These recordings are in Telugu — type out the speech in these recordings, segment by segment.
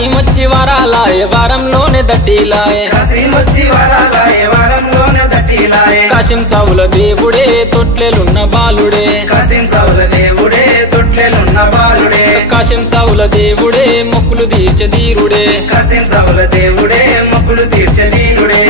కాశీమొచ్చి వరాలాయే వారంలోనే దట్టిలాయే కాశీం సౌల దేవుడే తొట్లెలున్న బాలుడే కాశీం సౌల దేవుడే మొక్కులు తీర్చదీరుడే కాశీం సౌల దేవుడే మొక్కులు తీర్చదీరుడే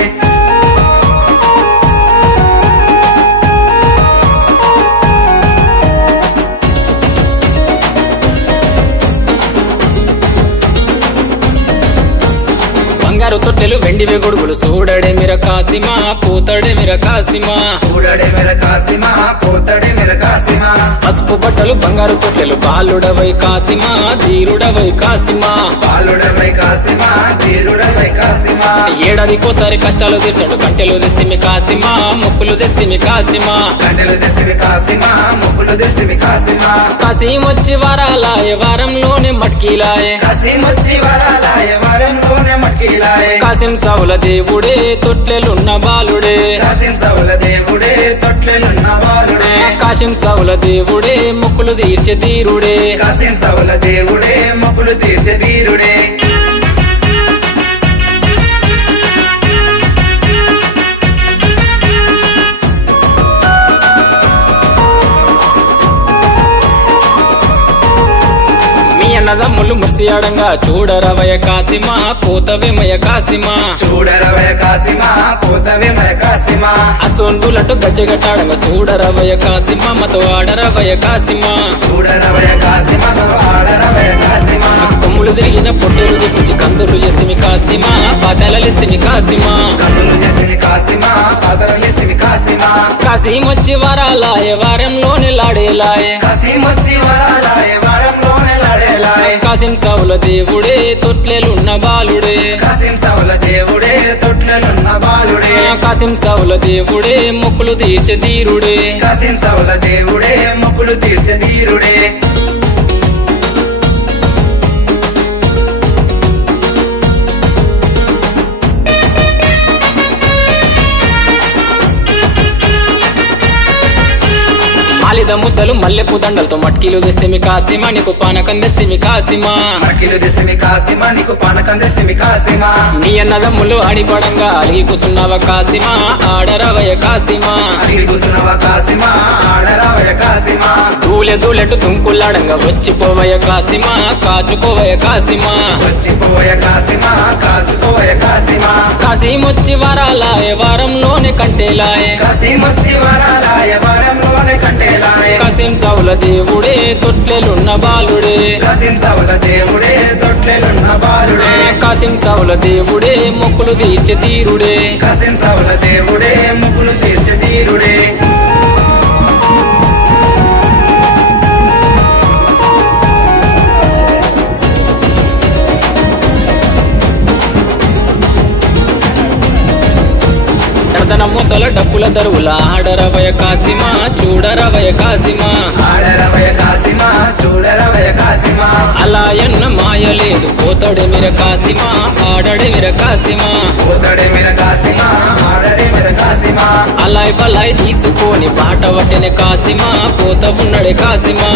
బంగారు తొట్టెలు వెండివే గొడుగులు చూడడే మిర కాసిమా పోతడే మిర కాసిమా పసుపు బట్టలు బంగారు తొట్టెలు బాలుడవై కాసిమా ధీరుడవై కాసిమా ఏడాదికోసారి కష్టాలు తీర్చడు కంటెలు తెస్తిమి కాసిమా మొక్కులు తెస్తిమి కాసిమా కాశీమొచ్చి వరాలాయే వారంలోనే మట్కీలాయే కాశీం సౌల దేవుడే తొట్లెలున్న బాలుడే కాశీం సౌల దేవుడే మొక్కులు తీర్చదీరుడే కాశీం సౌల దేవుడే మొక్కులు తీర్చదీరుడే అన్నదమ్ములు ముసియాడంగా చూడరవయ కాసిమా పోతవేమయ కాసిమా అసోన్దులటు గజ్జగట్టాడంగా చూడరవయ కాసిమా మతో ఆడరవయ కాసిమా కొమ్ములు తిరిగిన పొట్టెలు దిప్పించి కందులు చేసిమి కాసిమా పాతలలిస్తిమి కాసిమా కాశీమొచ్చి వరాలాయే వారంలోనే లాడేలాయే కాశీం సౌల దేవుడే తొట్లెలున్న బాలుడే కాశీం సౌల దేవుడే మొక్కులు తీర్చదీరుడే కాశీం సౌల దేవుడే మొక్కులు తీర్చదీరుడే మాలిద ముద్దలు మల్లెపు దండలతో మట్కీలు తెస్తిమి కాసిమా నీకు పానకం తెస్తిమి కాసిమా నీ అన్నదమ్ములు ఆడిపడంగా అలిగి కూసున్నావ కాసిమా ఆడరవయ కాసిమా దూలెటు తుంకులాడంగా వచ్చిపోవయ కాసిమా కాచుకోవయ కాసిమా కాశీమొచ్చి వరాలాయే వారంలోనే కంటేలాయే కాశీం సౌల దేవుడే తొట్లెలున్న బాలుడే కాశీం సౌల దేవుడే మొక్కులు తీర్చదీరుడే తన మొదల డప్పుల దరువుల ఆడరవయ కాసిమా చూడరవయ కాసిమా అలా ఎన్న మాయ లేదు పోతడే మిర కాసిమా ఆడడే మిర కాసిమా అలాయ్ బలాయ్ తీసుకొని పాట పట్టెనే కాసిమా పోత ఉన్నడే కాసిమా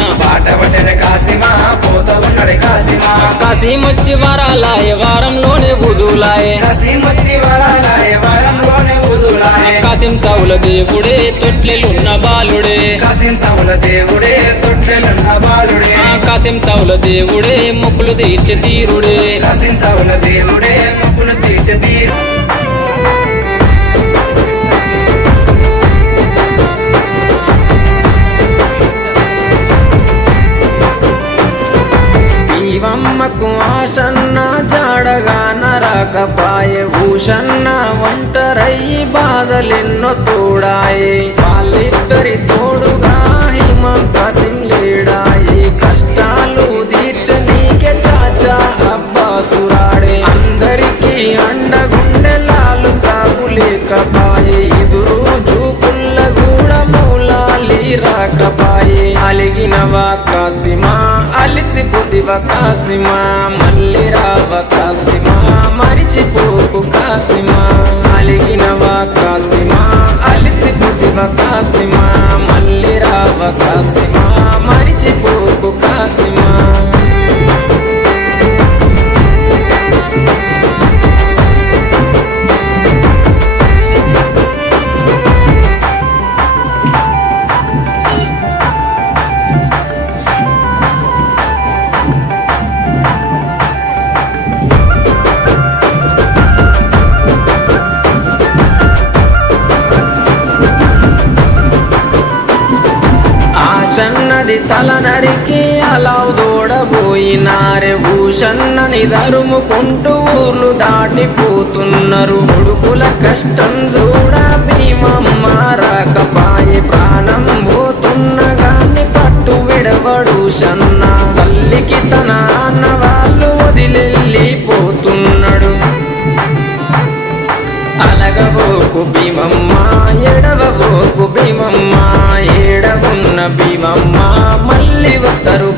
కాశీమొచ్చి వరాలాయే వారంలోనే వదులాయే కాశీం సౌల దేవుడే తొట్లెలున్న బాలుడే కాశీం సౌల దేవుడే మొక్కులు తీర్చదీరుడే శివమ్మకు ఆశన్న జాడగా నరకపాయే భూషన్న ఒంటరయ్యి బాధలెన్నో తోడాయే వాళ్ళిద్దరి తోడుగా హిమం కాసిం లేడాయి కష్టాలు తీర్చనీకే చాచా అబ్బాసురాడే అందరికీ అండగుండెలాలు సాగు లేకపాయే ఎదురు చూపుల్ల కూడా మూలాలి రాకపాయే అలిగినవా కాసిమా అలిసిపోతివ కాసిమా మళ్ళీ రావ కాసిమా మరిచిపోకు కాసిమా అలిగినవా కాసిమా అలిసిపోతివ కాసిమా మళ్ళీ రావ కాసిమా మరిచిపోకు కాసిమా భూషన్నది తల నరికి అలా దోడబోయినారే భూషన్నని దరుముకుంటూ ఊర్లు దాటిపోతున్నారు కొడుకుల కష్టం చూడ భీమమ్మ రాకపాయే ప్రాణం పోతున్నగాని పట్టు విడవడు సన్న తల్లికి తన అన్న వాళ్ళు వదిలెళ్ళిపోతున్నాడు అలగబోకు భీమమ్మ ఎడవబోకు భీమమ్మ ఏడవున్న భీమమ్మ మళ్ళీ వస్తారు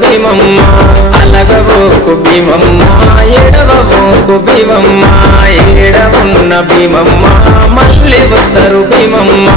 భీమమ్మ అలగబోకు భీమమ్మ ఎడవబోకు భీమమ్మ ఏడవున్న భీమమ్మ మళ్ళీ వస్తారు భీమమ్మ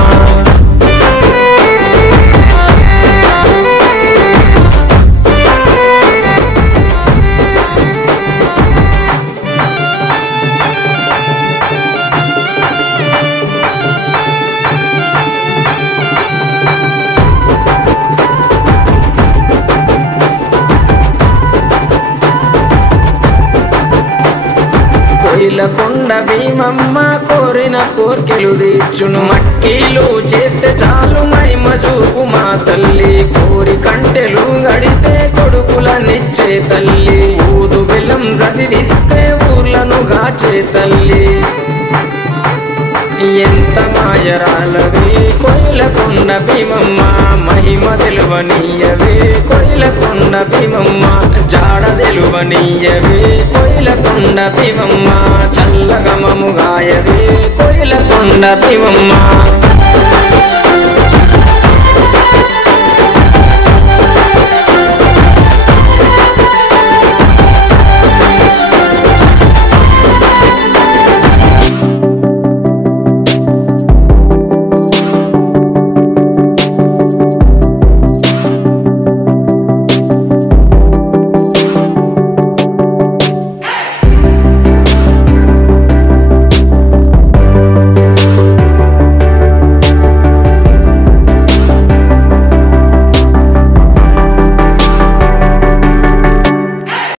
కొండ భీమమ్మ కోరిన కోర్కెలు తీర్చును మట్టిలు చేస్తే చాలు మహిమ చూపు మా తల్లి కోరి కంటెలు గడితే కొడుకులనిచ్చే తల్లి ఊదు బెల్లం చదివిస్తే ఊర్లను గాచే తల్లి ఎంత మాయరాలవే కోయిలకొండ భీమమ్మ మహిమ తెలువనీయవే కోయిలకొండ భీమమ్మ జాడ తెలువనీయవే కోయిలకొండ భీమమ్మ చల్లగమము గాయవే కోయిలకొండ భీమమ్మ